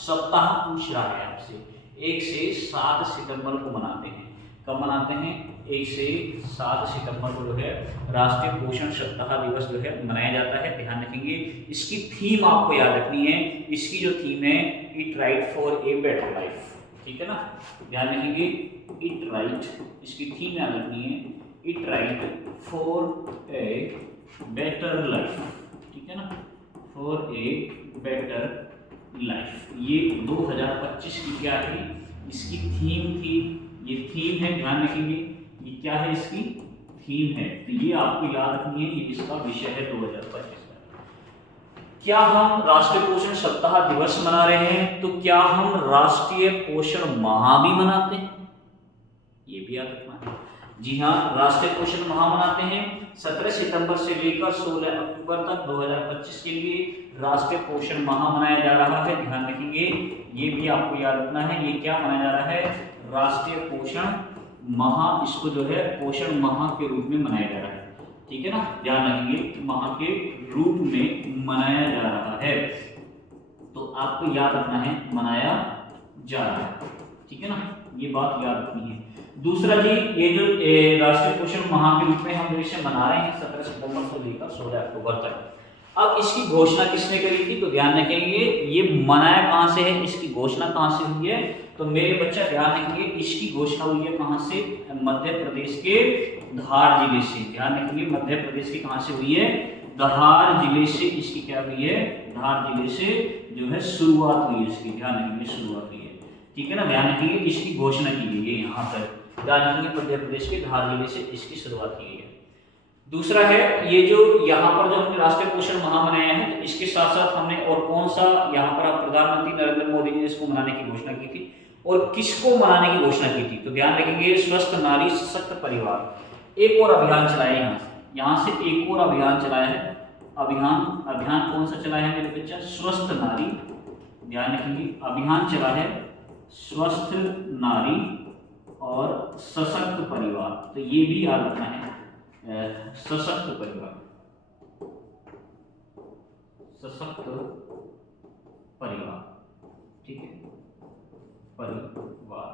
सप्ताह पूछ रहा है आपसे, 1 से 7 सितंबर को मनाते हैं। कब मनाते हैं, 1 से 7 सितंबर को जो है राष्ट्रीय पोषण सप्ताह दिवस जो है मनाया जाता है। ध्यान रखेंगे इसकी थीम आपको याद रखनी है, इसकी जो थीम है it right for a better life, ठीक है ना। ध्यान रखेंगे इट राइट, इसकी थीम याद रखनी है, it right for a better life, ठीक है ना, फॉर ए बेटर लाइफ। ये 2025 की क्या थी, इसकी थीम थी, ये थीम है, ध्यान रखेंगे ये क्या है, इसकी थीम है। तो ये आपको याद रखनी है, ये इसका विषय है 2025 का, क्या हम राष्ट्रीय पोषण सप्ताह दिवस मना रहे हैं, तो क्या हम राष्ट्रीय पोषण माह भी मनाते हैं, ये भी याद रखना है। जी हाँ, राष्ट्रीय पोषण माह मनाते हैं। 17 सितंबर से लेकर 16 अक्टूबर तक 2025 के लिए राष्ट्रीय पोषण माह मनाया जा रहा है, ध्यान रखेंगे। ये भी आपको याद रखना है, ये क्या मनाया जा रहा है, राष्ट्रीय पोषण माह। इसको जो है पोषण माह के रूप में मनाया जा रहा है, ठीक है ना, ध्यान रखेंगे, माह के रूप में मनाया जा रहा है। तो आपको याद रखना है मनाया जा रहा है, ठीक है ना, ये बात याद रखनी है। दूसरा जी, ये जो राष्ट्रीय पोषण माह के रूप में हम इसे मना रहे हैं 17 सितंबर से लेकर 16 अक्टूबर तक। अब इसकी घोषणा किसने करी थी, तो ध्यान रखेंगे ये मनाया कहां से है, इसकी घोषणा कहां से हुई है, तो मेरे बच्चा ध्यान रखेंगे इसकी घोषणा हुई है कहां से, मध्य प्रदेश के धार जिले से। ध्यान रखेंगे मध्य प्रदेश की कहां से हुई है, धार जिले से इसकी क्या हुई है, धार जिले से जो है शुरुआत हुई है इसकी, ध्यान रखेंगे शुरुआत हुई है, ठीक है ना, ध्यान रखेंगे इसकी घोषणा की गई है यहाँ पर, ध्यान रखेंगे मध्य प्रदेश के धार जिले से इसकी शुरुआत की गई है। दूसरा है ये जो यहाँ पर जो हमने राष्ट्रीय पोषण माह मनाया है, तो इसके साथ साथ हमने और कौन सा यहाँ पर प्रधानमंत्री नरेंद्र मोदी जी ने इसको मनाने की घोषणा की थी और किसको मनाने की घोषणा की थी, तो ध्यान रखेंगे स्वस्थ नारी सशक्त परिवार। एक और अभियान चलाया है यहाँ से एक और अभियान चलाया है, अभियान कौन सा चलाया है मेरे बच्चा, स्वस्थ नारी, ध्यान रखेंगे अभियान चला है स्वस्थ नारी और सशक्त परिवार, तो ये भी याद रखना है, सशक्त परिवार, सशक्त परिवार, ठीक है, परिवार,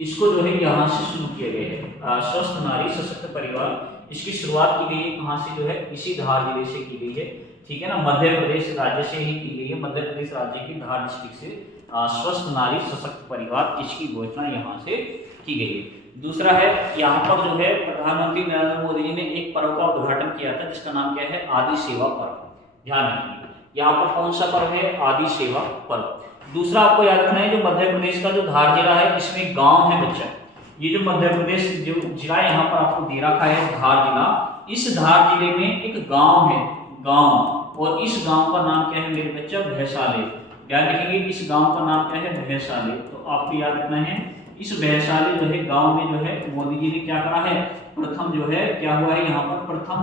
इसको जो है यहां से शुरू किया गया है, स्वस्थ नारी सशक्त परिवार। इसकी शुरुआत की गई है कहां से, जो है इसी धार जिले से की गई है, ठीक है ना, मध्य प्रदेश राज्य से ही की गई है, मध्य प्रदेश राज्य की धार डिस्ट्रिक्ट से स्वस्थ नारी सशक्त परिवार, इसकी घोषणा यहाँ से की गई है। दूसरा है यहाँ पर जो है प्रधानमंत्री नरेंद्र मोदी जी ने एक पर्व का उद्घाटन किया था जिसका नाम क्या है, आदि सेवा पर्व, ध्यान रखिए यहाँ पर कौन सा पर्व है, आदि सेवा पर्व। दूसरा आपको याद रखना है जो मध्य प्रदेश का जो धार जिला है इसमें गांव है बच्चा, ये जो मध्य प्रदेश जो जिला यहाँ पर आपको दे रखा है धार जिला, इस धार जिले में एक गाँव है, गाँव, और इस गाँव का नाम क्या है मेरे बच्चा, भैंसाले, ध्यान रखेंगे इस गाँव का नाम क्या है, भैंसाले। तो आपको याद रखना है इस भैंसाले जो है गांव में जो है मोदी जी ने क्या करा है, प्रथम जो है क्या हुआ है यहाँ पर, प्रथम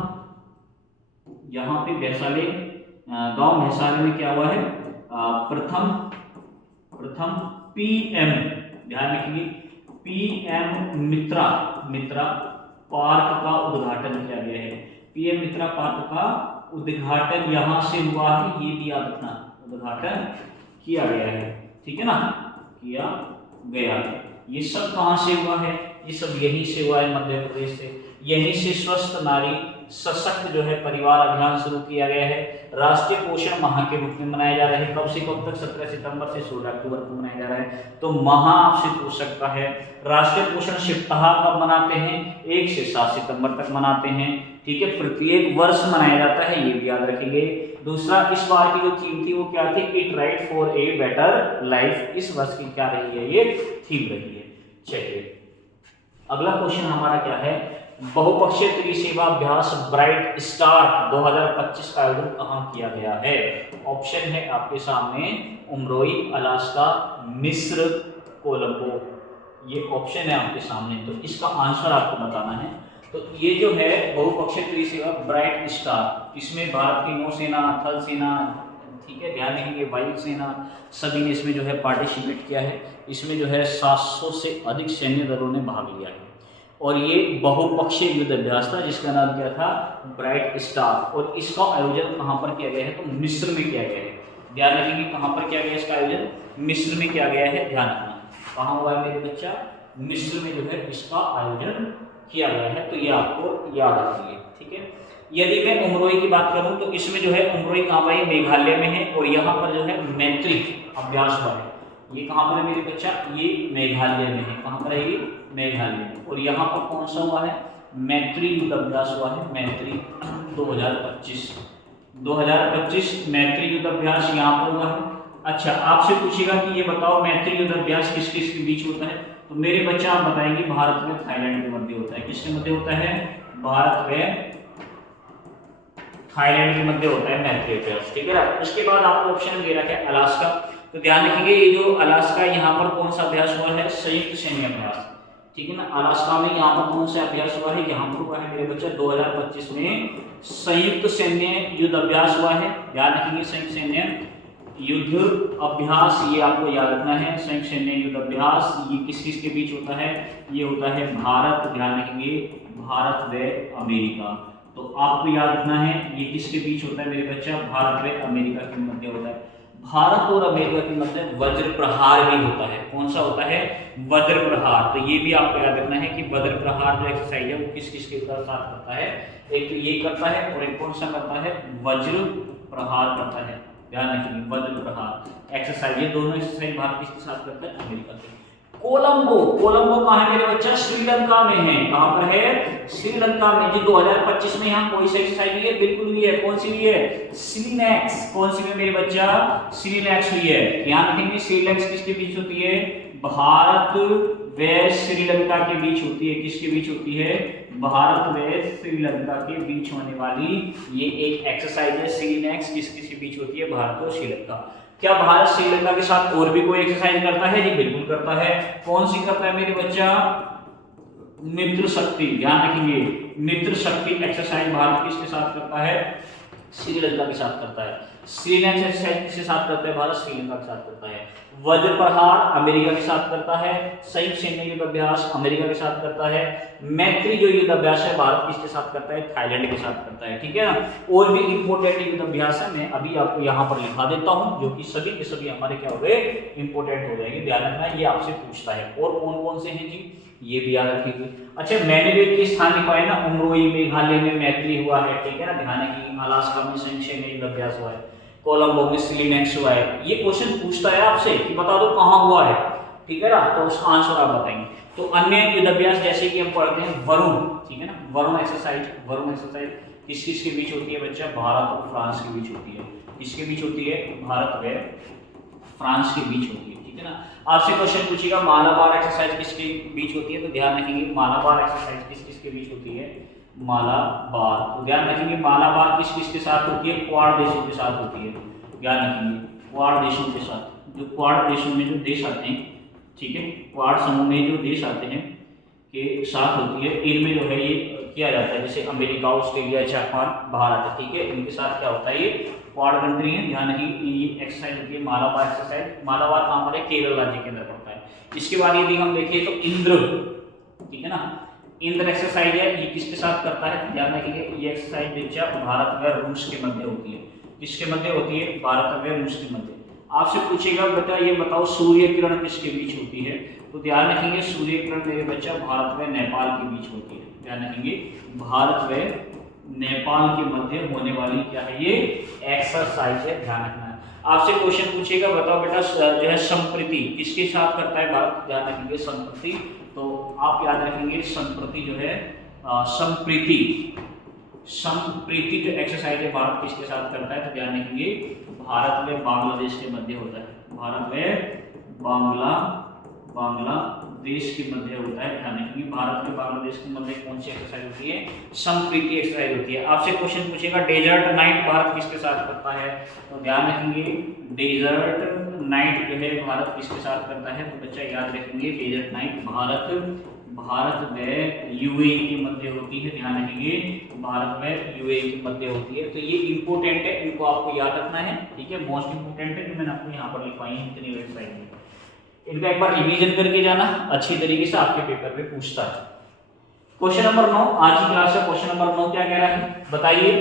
यहाँ पे भैंसाले गांव भैंसाले में क्या हुआ है, प्रथम पीएम, ध्यान रखिए पीएम मित्रा पार्क का उद्घाटन किया गया है, पीएम मित्रा पार्क का उद्घाटन यहाँ से हुआ है, ये भी याद रखना, उद्घाटन किया गया है, ठीक है ना, किया गया है। ये सब कहां से हुआ है, ये सब यहीं से हुआ है मध्य प्रदेश से, यहीं से स्वस्थ नारी सशक्त जो है परिवार अभियान शुरू किया गया है, राष्ट्रीय पोषण माह के रूप में मनाया जा रहा है। कब से कब तक, 17 सितंबर से 16 अक्टूबर को मनाया जा रहा है। तो माह आपसे पूछ सकता है राष्ट्रीय पोषण सप्ताह कब मनाते हैं, 1 से 7 सितंबर तक मनाते हैं, ठीक है, प्रत्येक वर्ष मनाया जाता है, ये भी याद रखेंगे। दूसरा, इस बार की जो थीम थी वो क्या थी, it right for a better life, इस वर्ष की क्या रही है, ये थीम रही है। चलिए अगला क्वेश्चन हमारा क्या है, बहुपक्षीय त्रिसेवा अभ्यास ब्राइट स्टार 2025 का आयोजन कहां किया गया है। ऑप्शन है आपके सामने, उमरोई, अलास्का, मिस्र, कोलंबो, ये ऑप्शन है आपके सामने, तो इसका आंसर आपको बताना है। तो ये जो है बहुपक्षीय त्रिसेवा ब्राइट स्टार, इसमें भारत की नौसेना, थल सेना, ठीक है, ध्यान रखेंगे वायु सेना, सभी ने इसमें जो है पार्टिसिपेट किया है। इसमें जो है 700 से अधिक सैन्य दलों ने भाग लिया है और ये बहुपक्षीय युद्ध अभ्यास था जिसका नाम क्या था, ब्राइट स्टार, और इसका आयोजन कहाँ पर किया गया है, तो मिस्र में किया गया है। ध्यान रखेंगे कहाँ पर किया गया इसका आयोजन, मिस्र में किया गया है, ध्यान रखना कहाँ हुआ है मेरे बच्चा, मिस्र में जो है इसका आयोजन किया गया है, तो ये आपको याद रखिए, ठीक है। यदि मैं उमरोई की बात करूं तो इसमें जो है उमरोई कहाँ पर है, मेघालय में है, और यहाँ पर जो है मैत्री अभ्यास हुआ है, ये कहाँ पर है मेरे बच्चा, ये मेघालय में है, कहाँ पर है ये, मेघालय में, और यहाँ पर कौन सा हुआ है, मैत्री युद्ध अभ्यास हुआ है, मैत्री 2025 मैत्री युद्ध अभ्यास यहाँ पर हुआ है। अच्छा, आपसे पूछेगा कि ये बताओ मैत्री युद्ध अभ्यास किस किस के बीच होता है, तो मेरे बच्चा आप बताएंगे भारत में थाईलैंड के मध्य होता है। किसके मध्य होता है, भारत में थाईलैंड के मध्य होता है मैत्री अभ्यास, ठीक है ना। उसके बाद आपको ऑप्शन दे रखा है अलास्का, तो ध्यान रखिए ये जो अलास्का यहाँ पर कौन सा अभ्यास हुआ है, संयुक्त सैन्य अभ्यास, ठीक है ना। अलास्का में यहाँ पर कौन सा अभ्यास हुआ है, यहाँ पर हुआ है मेरे बच्चे 2025 में संयुक्त सैन्य युद्ध अभ्यास हुआ है। ध्यान रखेंगे संयुक्त सैन्य युद्ध अभ्यास, ये आपको याद रखना है। संयुक्त सैन्य युद्ध अभ्यास ये किस किस के बीच होता है, ये होता है भारत, ध्यान रखेंगे भारत व अमेरिका। तो आपको याद रखना है ये किसके बीच होता है मेरे बच्चा, भारत व अमेरिका के मध्य होता है। भारत और अमेरिका के मध्य वज्र प्रहार भी होता है। कौन सा होता है, वज्र प्रहार। तो ये भी आपको याद रखना है कि वज्र प्रहार जो एक्सरसाइज है वो किस किस के साथ करता है, एक तो ये करता है और एक कौन सा करता है, वज्र प्रहार करता है। ध्यान रखिए वज्र प्रहार एक्सरसाइज, ये दोनों एक्सरसाइज भारत किसके साथ करता है, अमेरिका के। कोलंबो, कोलंबो कहाँ है मेरे बच्चा, श्रीलंका में है। कहाँ पर है, श्रीलंका में। जी 2025 में यहाँ कोई सी एक्सरसाइज हुई है, बिल्कुल हुई है। कौन सी हुई है, श्रीलैक्स। कौन सी में मेरे बच्चा, श्रीलैक्स हुई है। ध्यान रखेंगे श्रीलैक्स किसके बीच होती है, भारत व श्रीलंका के बीच होती है। किसके बीच होती है, भारत व श्रीलंका के बीच होने वाली ये एक एक्सरसाइज है। श्रीलैक्स किस किस के बीच होती है, भारत और श्रीलंका। क्या भारत श्रीलंका के साथ और भी कोई एक्सरसाइज करता है, जी बिल्कुल करता है। कौन सी करता है मेरे बच्चा, मित्र शक्ति। ध्यान रखेंगे मित्र शक्ति एक्सरसाइज भारत किसके साथ करता है, श्रीलंका के साथ करता है। श्रीलंका एक्सरसाइज किसके साथ करता है, भारत श्रीलंका के साथ करता है। वज्र प्रहार अमेरिका के साथ करता है। संयुक्त सैन्य युद्ध अभ्यास अमेरिका के साथ करता है। मैत्री जो युद्ध अभ्यास है भारत किसके साथ करता है, थाईलैंड के साथ करता है, ठीक है ना। और भी इंपोर्टेंट युद्ध अभ्यास है, मैं अभी आपको यहाँ पर लिखा देता हूँ, जो कि सभी के सभी हमारे क्या हो गए, इंपोर्टेंट हो जाएंगे। ध्यान रखना ये आपसे पूछता है। और कौन कौन से हैं जी, ये भी याद रखिए। अच्छा मैंने भी एक स्थान लिखा है ना, उमरोई मेघालय में मैत्री हुआ है, ठीक है ना। ध्यान रखिए अलास्का में संयुक्त सैन्य युद्ध अभ्यास हुआ है, कोलंबो में श्रीलैक्स हुआ है। ये क्वेश्चन पूछता है आपसे कि बता दो कहाँ हुआ है, ठीक है ना, तो उसका आंसर आप बताएंगे। तो अन्य युद्ध अभ्यास जैसे कि हम पढ़ते हैं वरुण, ठीक है ना, वरुण एक्सरसाइज। वरुण एक्सरसाइज किस किस के बीच होती है बच्चा, भारत और फ्रांस के बीच होती है। किसके बीच होती है, भारत व फ्रांस के बीच होती है, ठीक है ना। आपसे क्वेश्चन पूछेगा मालाबार एक्सरसाइज किसके बीच होती है, तो ध्यान रखेंगे मालाबार एक्सरसाइज किस किस के बीच होती है, मालाबार। तो ध्यान रखेंगे मालाबार किस किस के साथ होती है, क्वाड देशों के साथ होती है। ध्यान रखेंगे क्वाड देशों के साथ, जो क्वाड देशों में जो देश आते हैं, ठीक है, क्वाड समूह में जो देश आते हैं के साथ होती है। इनमें जो है ये किया जाता है, जैसे अमेरिका, ऑस्ट्रेलिया, जापान, भारत, ठीक है, इनके साथ क्या होता है, ये क्वाड कंट्री है। ध्यान रखिए ये एक्सरसाइज होती है मालाबार एक्सरसाइज। मालाबार कहाँ पर है, केरल राज्य के अंदर पड़ता है। इसके बाद यदि हम देखें तो इंद्र, ठीक है ना, इंद्र एक्सरसाइज है, ये किसके साथ करता है, ध्यान रखिए ये एक्सरसाइज बच्चा भारत व रूस के मध्य होती है। किसके मध्य होती है, भारत व रूस के मध्य। आपसे पूछेगा बेटा ये बताओ सूर्य किरण किसके बीच होती है, तो ध्यान रखेंगे सूर्य किरण मेरे बच्चा भारत व नेपाल के बीच होती है। ध्यान रखेंगे भारत व नेपाल के मध्य होने वाली क्या है, ये एक्सरसाइज है, ध्यान रखना है। आपसे क्वेश्चन पूछेगा बताओ बेटा जो है संप्रति किसके साथ करता है भारत, ध्यान रखेंगे संप्रति। तो आप याद रखेंगे संप्रति जो है संप्रीति, संप्रीति जो एक्सरसाइज है भारत किसके साथ करता है, तो ध्यान रखेंगे भारत व बांग्लादेश के मध्य होता है। भारत व बांग्लादेश के मध्य होता है। ध्यान रखेंगे भारत व बांग्लादेश के मध्य कौन सी एक्सरसाइज होती है, संप्रीति एक्सरसाइज होती है। आपसे क्वेश्चन पूछेगा डेजर्ट नाइट भारत किसके साथ करता है, तो ध्यान रखेंगे डेजर्ट नाइट जो है भारत किसके साथ करता है, तो बच्चा याद रखेंगे डेजर्ट नाइट भारत व यूएई के मध्य होती है। ध्यान रखेंगे भारत व यूएई के मध्य होती है। तो ये इंपोर्टेंट है, इनको आपको याद रखना है, ठीक है, मोस्ट इंपोर्टेंट है जो मैंने आपको यहाँ पर लिखवाई है इतनी वेबसाइट में। इनका एक बार रिवीजन करके जाना, अच्छी तरीके से आपके पेपर में पूछता है। क्वेश्चन नंबर 9 आज की क्लास का क्वेश्चन नंबर 9 क्या कह रहा है, बताइए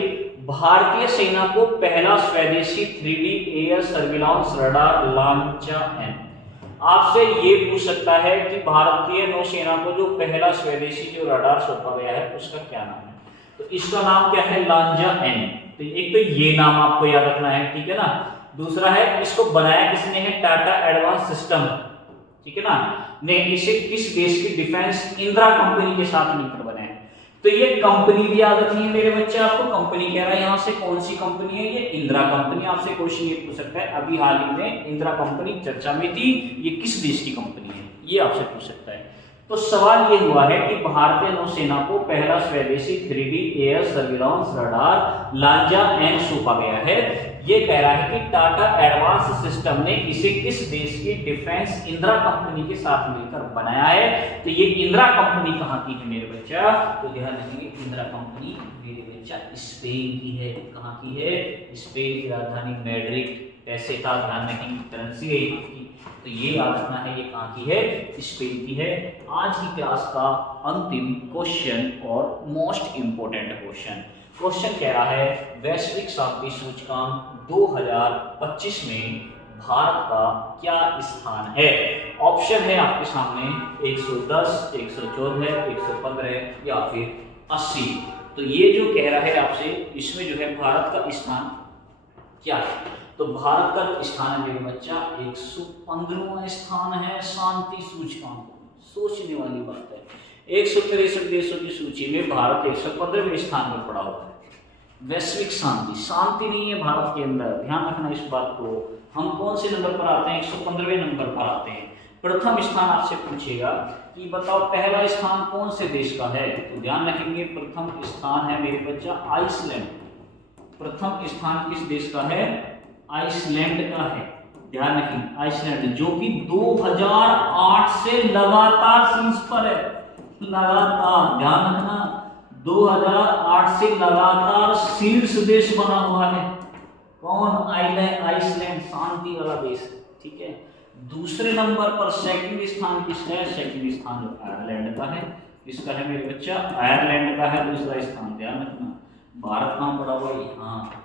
भारतीय सेना को पहला स्वदेशी 3D एयर सर्विलांस रडार लांचा है। आपसे ये पूछ सकता है कि भारतीय नौसेना को जो पहला स्वदेशी जो रडार सौंपा गया है उसका क्या नाम है, तो इसका नाम क्या है, लांजा एन। तो एक तो ये नाम आपको याद रखना है, ठीक है ना। दूसरा है इसको बनाया किसने है, टाटा एडवांस सिस्टम, ठीक है ना, ने इसे किस देश की डिफेंस इंदिरा कंपनी के साथ मिलकर बनाया। तो ये कंपनी भी याद रखनी है मेरे बच्चे, आपको कंपनी कह रहा है यहाँ से, कौन सी कंपनी है, ये इंदिरा कंपनी। आपसे क्वेश्चन ये पूछ सकता है अभी हाल ही में इंदिरा कंपनी चर्चा में थी, ये किस देश की कंपनी है, ये आपसे पूछ सकता है। तो तो सवाल ये हुआ है कि भारतीय नौसेना को पहला स्वदेशी 3D air surveillance radar Lanza N सौंपा गया है। ये कह रहा है कि टाटा एडवांस सिस्टम ने इसे किस देश की डिफेंस इंदिरा कंपनी के साथ मिलकर बनाया है। तो ये इंदिरा कंपनी कहाँ की है मेरे बच्चा, तो ध्यान रखेंगे इंदिरा कंपनी मेरे बच्चा स्पेन की है। कहाँ की है, स्पेन की राजधानी मैड्रिड। कैसे था, ध्यान रखेंगे, करेंसी है की। तो ये याद रखना है, ये कहाँ की है, स्पेन की है। आज की क्लास का अंतिम क्वेश्चन और मोस्ट इंपोर्टेंट क्वेश्चन कह रहा है वैश्विक शांति सूचकांक 2025 में भारत का क्या स्थान है। ऑप्शन है आपके सामने 110, 114, 115 या फिर 80। तो ये जो कह रहा है आपसे, इसमें जो है भारत का स्थान क्या है, तो भारत का स्थान है मेरे बच्चा 115वां स्थान है शांति सूचकांक। सोचने वाली बात है, 163 देशों की सूची में भारत 115वें स्थान पर पड़ा हुआ है। वैश्विक शांति नहीं है भारत के अंदर, ध्यान रखना इस बात को। हम कौन से नंबर पर आते हैं, 115वें नंबर पर आते हैं। प्रथम स्थान आपसे पूछेगा कि बताओ पहला स्थान कौन से देश का है, तो ध्यान रखेंगे प्रथम स्थान है मेरे बच्चा आइसलैंड। प्रथम स्थान किस देश का है, आइसलैंड का है। ध्यान रखें आइसलैंड, जो कि 2008 से लगातार शीर्ष पर है। लगातार ध्यान रखना, 2008 से लगातार शीर्ष देश बना हुआ है। कौन, आइसलैंड, शांति वाला देश है, ठीक है। दूसरे नंबर पर सेकंड स्थान किसका है, सेकंड स्थान आयरलैंड का है। किसका है मेरे बच्चा, आयरलैंड का है दूसरा स्थान। ध्यान रखना, भारत कहाँ पड़ा हुआ है, यहाँ।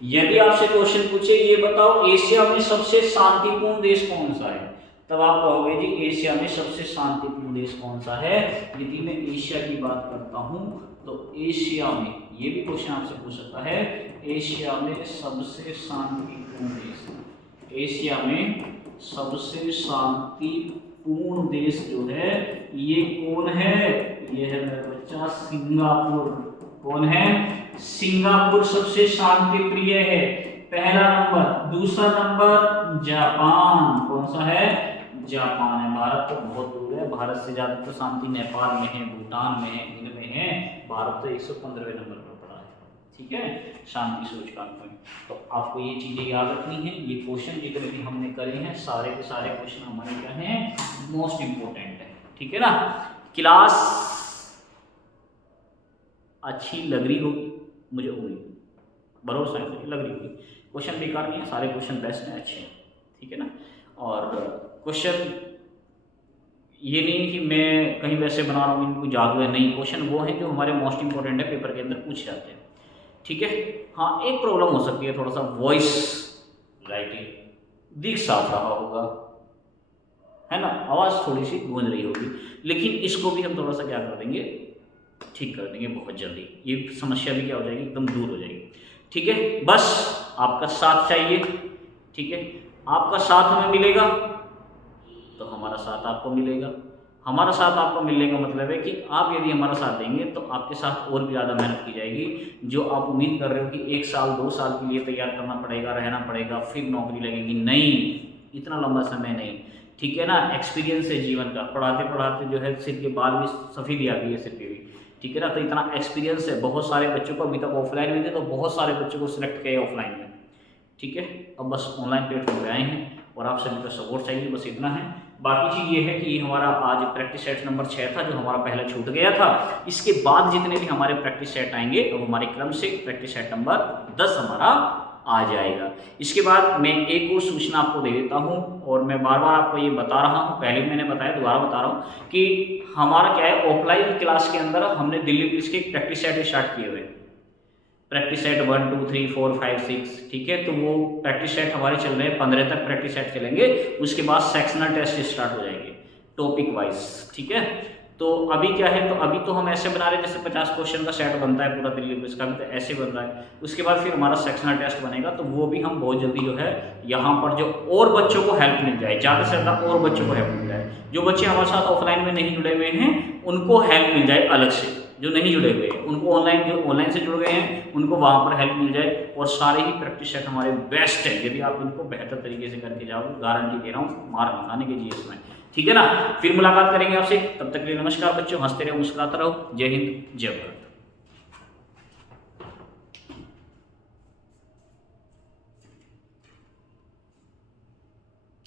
यदि आपसे क्वेश्चन पूछे ये बताओ एशिया में सबसे शांतिपूर्ण देश कौन सा है, तब आप कहोगे जी एशिया में सबसे शांतिपूर्ण देश कौन सा है। यदि मैं एशिया की बात करता हूं तो एशिया में, ये भी क्वेश्चन आपसे पूछ सकता है, एशिया में सबसे शांतिपूर्ण देश, एशिया में सबसे शांतिपूर्ण देश जो है ये कौन है, ये है मेरा बच्चा सिंगापुर। कौन है, सिंगापुर सबसे शांति प्रिय है, पहला नंबर। दूसरा नंबर जापान, कौन सा है, जापान है। भारत तो बहुत दूर है, भारत से ज्यादा तो शांति नेपाल में है, भूटान में है, इनमें है। भारत तो 115वें नंबर पर पड़ा है, ठीक है, शांति सूचकांक में। तो आपको ये चीजें याद रखनी है। ये क्वेश्चन जितने भी हमने करे हैं सारे के सारे क्वेश्चन हमारे क्या हैं, मोस्ट इंपोर्टेंट है, ठीक है ना। क्लास अच्छी लग रही होगी, मुझे उम्मीद, भरोसा है लग रही होगी। क्वेश्चन बेकार नहीं है, सारे क्वेश्चन बेस्ट हैं, अच्छे हैं, ठीक है ना। और क्वेश्चन ये नहीं कि मैं कहीं वैसे बना रहा हूँ इनको जादू है, नहीं, क्वेश्चन वो हैं जो हमारे मोस्ट इंपॉर्टेंट है, पेपर के अंदर पूछ जाते हैं, ठीक है। हाँ, एक प्रॉब्लम हो सकती है, थोड़ा सा वॉइस राइटिंग दिख साफ रहा होगा, है ना, आवाज़ थोड़ी सी गूंज रही होगी, लेकिन इसको भी हम थोड़ा सा क्या कर देंगे, ठीक कर देंगे बहुत जल्दी। ये समस्या भी क्या हो जाएगी, एकदम दूर हो जाएगी, ठीक है। बस आपका साथ चाहिए, ठीक है। आपका साथ हमें मिलेगा तो हमारा साथ आपको मिलेगा। हमारा साथ आपको मिलने का मतलब है कि आप यदि हमारा साथ देंगे तो आपके साथ और भी ज़्यादा मेहनत की जाएगी। जो आप उम्मीद कर रहे हो कि 1 साल 2 साल के लिए तैयार करना पड़ेगा, रहना पड़ेगा, फिर नौकरी लगेगी, नहीं, इतना लंबा समय नहीं, ठीक है ना। एक्सपीरियंस है जीवन का, पढ़ाते पढ़ाते जो है सिर के बाल भी सफ़ेदी आ गई है, सिर पे भी, ठीक है ना। तो इतना एक्सपीरियंस है, बहुत सारे बच्चों को अभी तक ऑफलाइन में थे तो बहुत सारे बच्चों को सिलेक्ट किया ऑफलाइन में, ठीक है। अब बस ऑनलाइन प्लेटफॉर्म पे आए हैं और आप सभी का सपोर्ट चाहिए, बस इतना है। बाकी चीज़ ये है कि ये हमारा आज प्रैक्टिस सेट नंबर 6 था, जो हमारा पहले छूट गया था। इसके बाद जितने भी हमारे प्रैक्टिस सेट आएंगे अब हमारे क्रम से प्रैक्टिस सेट नंबर 10 हमारा आ जाएगा। इसके बाद मैं एक और सूचना आपको दे देता हूं, और मैं बार बार आपको ये बता रहा हूं, पहले भी मैंने बताया, दोबारा बता रहा हूं कि हमारा क्या है, ऑफलाइन क्लास के अंदर हमने दिल्ली पुलिस के प्रैक्टिस सेट स्टार्ट किए हुए, प्रैक्टिस सेट 1 2 3 4 5 6, ठीक है। तो वो प्रैक्टिस सेट हमारे चल रहे हैं, 15 तक प्रैक्टिस सेट चलेंगे, उसके बाद सेक्शनल टेस्ट स्टार्ट हो जाएंगे टॉपिक वाइज, ठीक है। तो अभी क्या है, तो अभी तो हम ऐसे बना रहे हैं जैसे 50 क्वेश्चन का सेट बनता है पूरा दिल्ली पुलिस का, भी तो ऐसे बन रहा है। उसके बाद फिर हमारा सेक्शनल टेस्ट बनेगा, तो वो भी हम बहुत जल्दी जो है यहाँ पर जो और बच्चों को हेल्प मिल जाए, ज़्यादा से ज़्यादा और बच्चों को हेल्प मिल जाए। जो बच्चे हमारे साथ ऑफलाइन में नहीं जुड़े हुए हैं उनको हेल्प मिल जाए अलग से, जो नहीं जुड़े हुए हैं उनको ऑनलाइन, जो ऑनलाइन से जुड़ गए हैं उनको वहाँ पर हेल्प मिल जाए। और सारे ही प्रैक्टिस सेट हमारे बेस्ट है, यदि आप इनको बेहतर तरीके से करके जाओगे, गारंटी दे रहा हूँ मार्क निकालने के जीएस में, ठीक है ना। फिर मुलाकात करेंगे आपसे, तब तक के लिए नमस्कार बच्चों, हंसते रहो मुस्कुराते रहो। जय हिंद जय भारत।